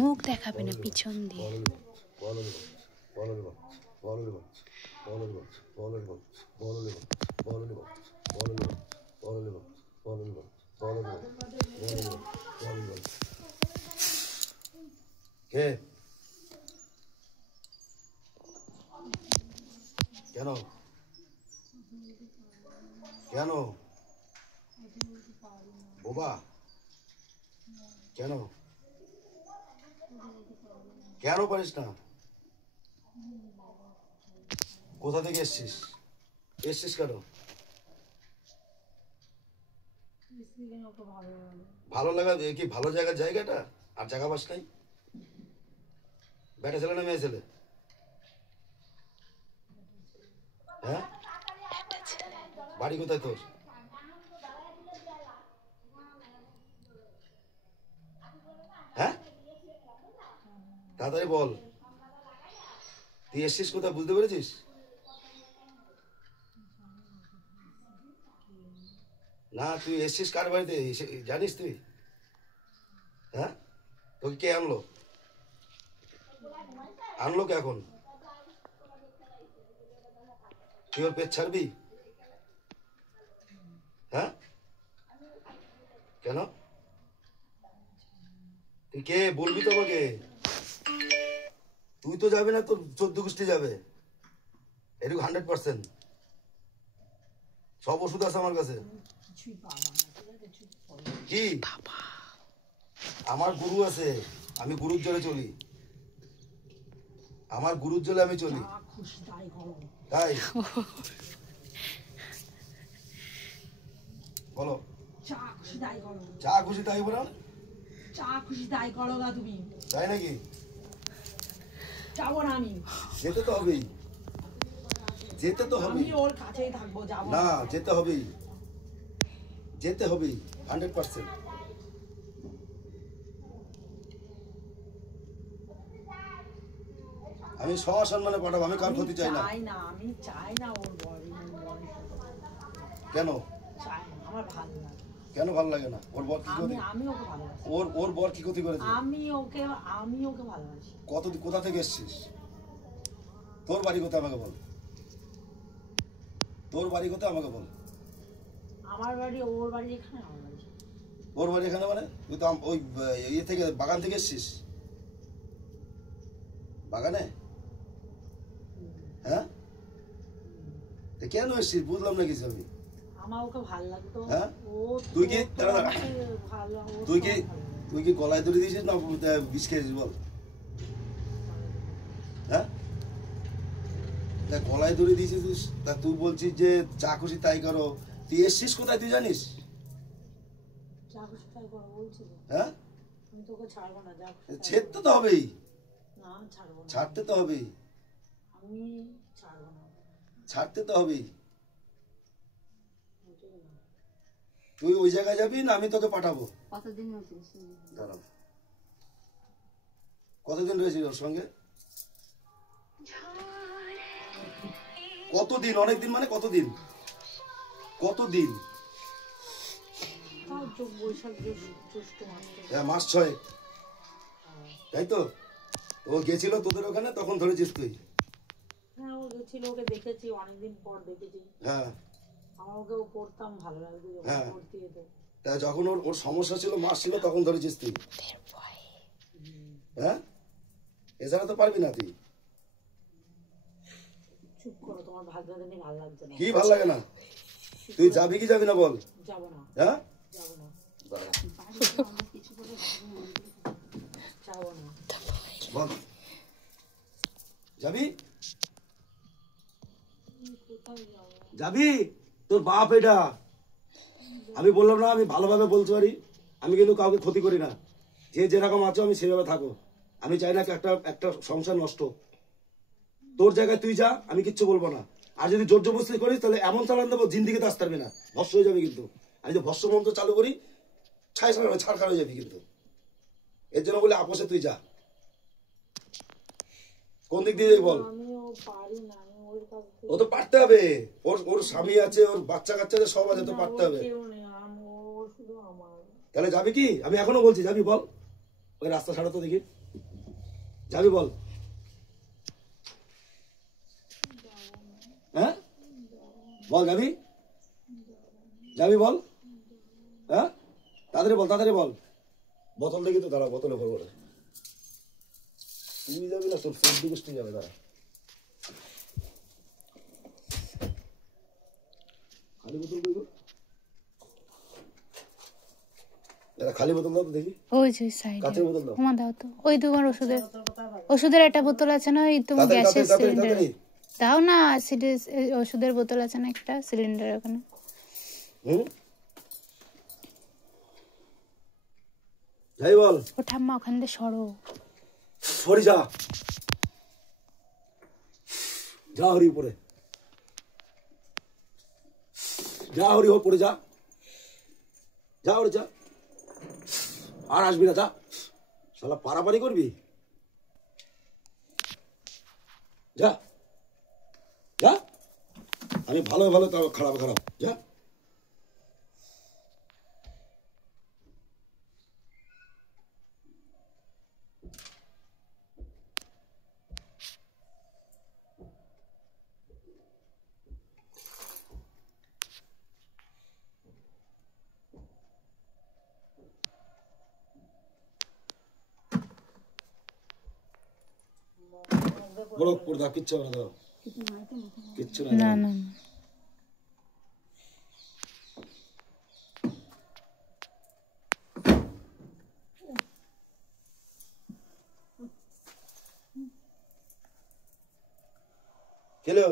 মুখ দেখাবে না পিছন দিয়ে। কেন কেন বোবা কেন কেন পারিস না? কোথা থেকে এসছিস? এসছিস কেন? ভালো লাগা কি ভালো জায়গার জায়গাটা আর জায়গা পাস নাই? বেটা ছেলে না মেয়ে ছেলে? হ্যাঁ, বাড়ি কোথায় তোর? হ্যাঁ, তাড়াতাড়ি বল। তুই এসছিস কোথায় বুঝতে পেরেছিস? না, তুই এসছিস কার বাড়িতে জানিস তুই? হ্যাঁ, তোকে কে আনলো? আনলো কে এখন? তুই ওর পেট ছাড়বি? হ্যাঁ, কেন? তুই কে বলবি তো আমাকে? তুই তো যাবি না, তোর 14 গোষ্ঠী যাবে, এটুকু 100%। সব ওষুধ আছে আমার কাছে। কি আমার গুরু আছে, আমি গুরুর জলে চলি, আমার গুরুর জলে আমি চলি। তাই বলো, যা খুশি তাই বলো। চা খুশি তাই করো না তুমি? তাই নাকি? যাবো না আমি। যেতে তো হবেই, যেতে তো হবেই। আমি ওর কাছেই থাকবো, যাবো না, যেতে হবেই, যেতে হবেই 100%। আমি সসম্মানে পাঠাবো, আমি কার ক্ষতি চাই না। আমি চাই না ওর বড়। কেন? চাই না, আমার ভালো লাগে। কেন ভালো লাগে না? ওর বর কি ক্ষতি? আমি ওকে ভালোবাসি। ওর বর কি ক্ষতি করেছে? আমি ওকে ভালোবাসি। কোথা থেকে এসেছিস? তোর বাড়ি কোথায় আমাকে বল। তোর বাড়ি কোথায় আমাকে বল। আমার বাড়ি ওর বাড়ি এখানে, আমার বাড়ি। ওর বাড়ি এখানে মানে? তুই তো ওই ইয়ে থেকে বাগান থেকে এসেছিস? বাগানে? হ্যাঁ, কেন এসেছিস বুঝলাম না কিছু আমি। আমার ওকে ভালো লাগতো। হ্যাঁ, তুই কি গলায় ধরে দিয়েছিস না বিষ খেয়েছিস বল? হ্যাঁ, গলায় ধরে দিয়েছিস, তা তুই বলছিস যে যা খুশি তাই করো। তুই এসছিস কোথায় তুই জানিস? হ্যাঁ, ছেড়তে তো হবেই, ছাড়তে তো হবেই, ছাড়তে তো হবেই। তুই ওই জায়গায় যাবি না আমি তোকে পাঠাবো? কতদিন রয়েছিস ওর সঙ্গে? কতদিন? অনেকদিন মানে কতদিন? কতদিন? মাস 6, তাই তো? ও গেছিল তোদের ওখানে, তখন ধরেছিস তুই? হ্যাঁ, ও গেছিল, ওকে দেখেছি অনেকদিন পর দেখেছি। হ্যাঁ, আমার ওকে পড়তাম, ভালো লাগতো। হ্যাঁ, তা যখন ওর সমস্যা ছিল, মাস ছিল, তখন ধরেছিস তুই? হ্যাঁ, এছাড়া তো পারবি না তুই। চুপ করো, তোমার ভালো লাগছে না। কি ভালো লাগে না? তুই যাবি কি যাবি না বল? যাবো না। হ্যাঁ, যাবো না। বল, যাবি? যাবি? তোর বাপ এটা। আমি বললাম না, আমি ভালোভাবে বলতে পারি, আমি কিন্তু কাউকে ক্ষতি করি না। যে যেরকম আছো আমি সেভাবে থাকো। আমি চাই না একটা সংসার নষ্ট। তোর জায়গায় তুই যা, আমি কিচ্ছু বলবো না। আর যদি জোর জবরদস্তি করিস তাহলে এমন চালান দেবো, জিন্দিগিতে আসতে পারবি না, ভস্ম হয়ে যাবে। কিন্তু আমি যদি ভস্ম মন্ত্র চালু করি, ছাড় হয়ে যাবি। কিন্তু এর জন্য বলে আপোষে তুই যা। কোন দিক দিয়ে যাবি বল? আমিও পারি না, আমি ওর কাছ থেকে ও তো পারতে হবে, ওর ওর স্বামী আছে, ওর বাচ্চা কাচ্চা আছে, সব আছে, তো পারতে হবে। কেউ নেই, ও শুধু আমার। তাহলে যাবি কি? আমি এখনো বলছি যাবি বল, ওই রাস্তা ছাড়া তো দেখি, যাবি বল? হ্যাঁ বল, যাবি? যাবি বল? হ্যাঁ তাড়াতাড়ি বল, তাড়াতাড়ি বল। বোতল দেখি তো, দাঁড়া বোতলে ভরবো না। তুই যাবি না, তোর ফুড গোষ্ঠী যাবে, দাঁড়া। খালি বোতল কই গো? এটা খালি বোতল দাও তো দেখি, ওই যে সাইডে কাঁচের বোতল দাও। তোমার দাও তো, ওই তোমার ওষুধের একটা বোতল আছে না, ওই তোমার তাড়াতাড়ি, গ্যাসের তাড়াতাড়ি, সিলিন্ডার তাড়াতাড়ি। দাও না, ওষুধের বোতল আছে না একটা সিলিন্ডার ওখানে। হুম যাই বল। ও ঠাম্মা ওখান দিয়ে সরো। সরি যা, যা হরি উপরে, যা হরি উপরে, যা যা হরি যা, আর আসবি না, যা। শালা পারাপারি করবি, যা যা। আমি ভালো ভালো, তাও খারাপ খারাপ, যা। বলো পড়দা, কিচ্ছু হবে না, দাও কিচ্ছু না, না দাও। না না খেলো।